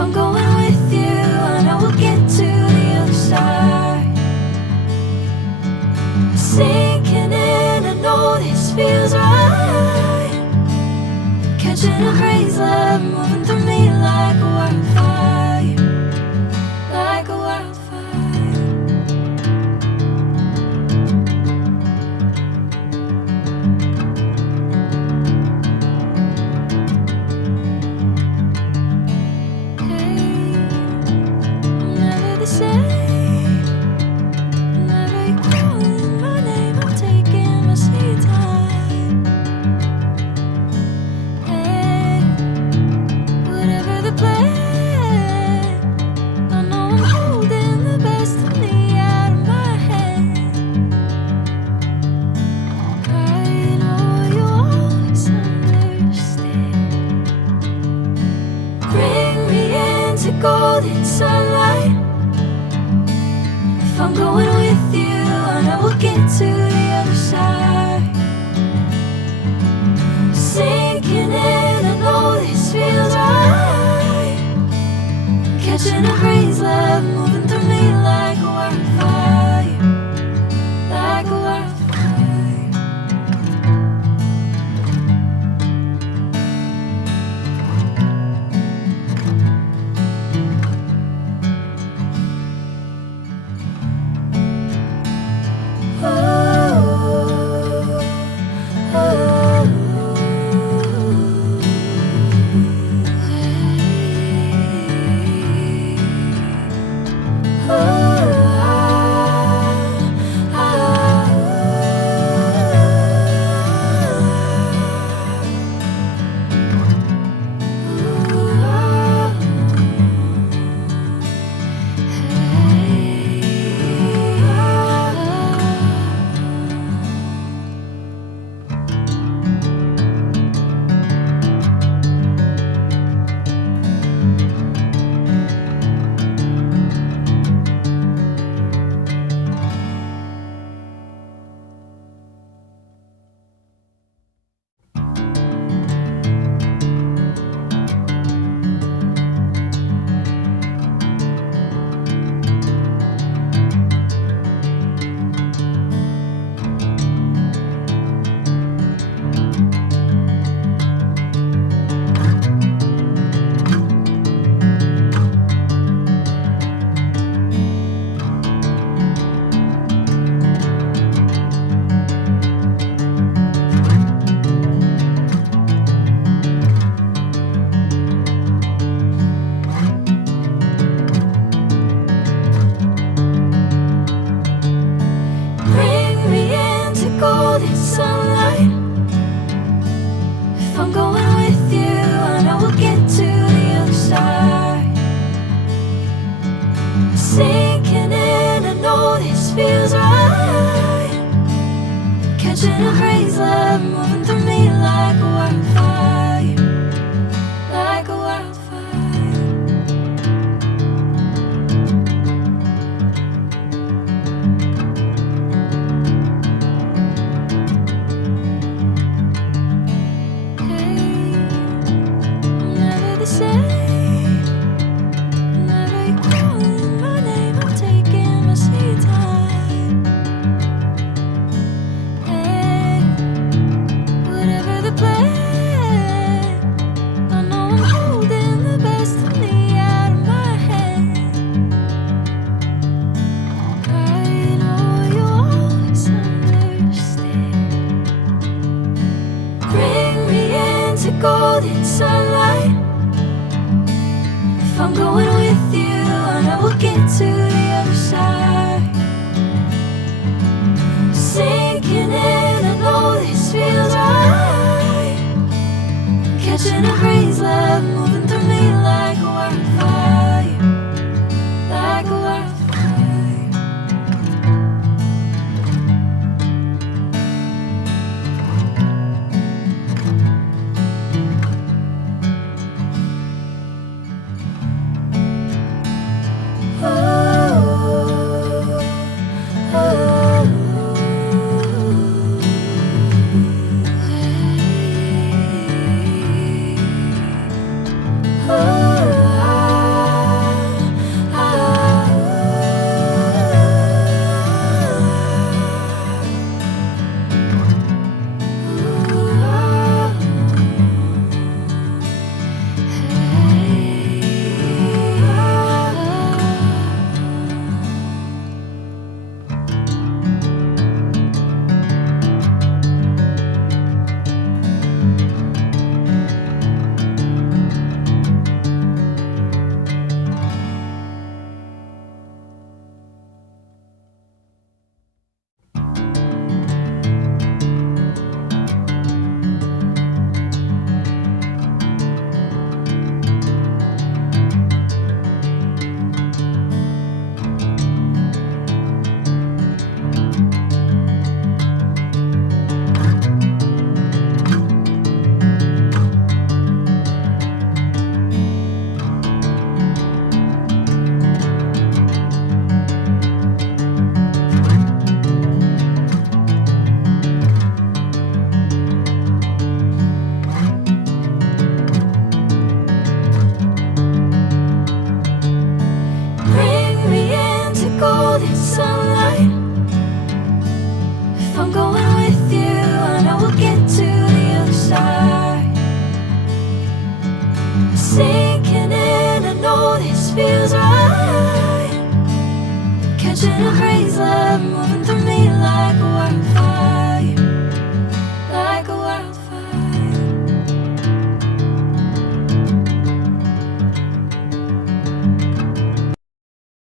I'm going with you, I know we'll get to the other side. Sinking in, I know this feels right. Catching a crazy love, moving through me like a wildfire, like a wildfire. Golden sunlight. If I'm going with you, I know we'll get to the other side. Sinking in, I know this feels right. Catching a crazy love, moving through me like a wildfire, like a wildfire. Golden sunlight. If I'm going with you, I know we'll get to the other side. Sinking in, I know this feels right. Catching a crazy love, moving through me like a wildfire, like a wildfire. Golden sunlight. If I'm going with you, I know we'll get to the other side. Sinking in, I know this feels right. Catching a crazy love, moving through me like a wildfire, like a wildfire. know there's sunlight. If I'm going with you, I know we'll get to the other side. Sinking in, I know this feels right. Catching a crazy love moving through me like a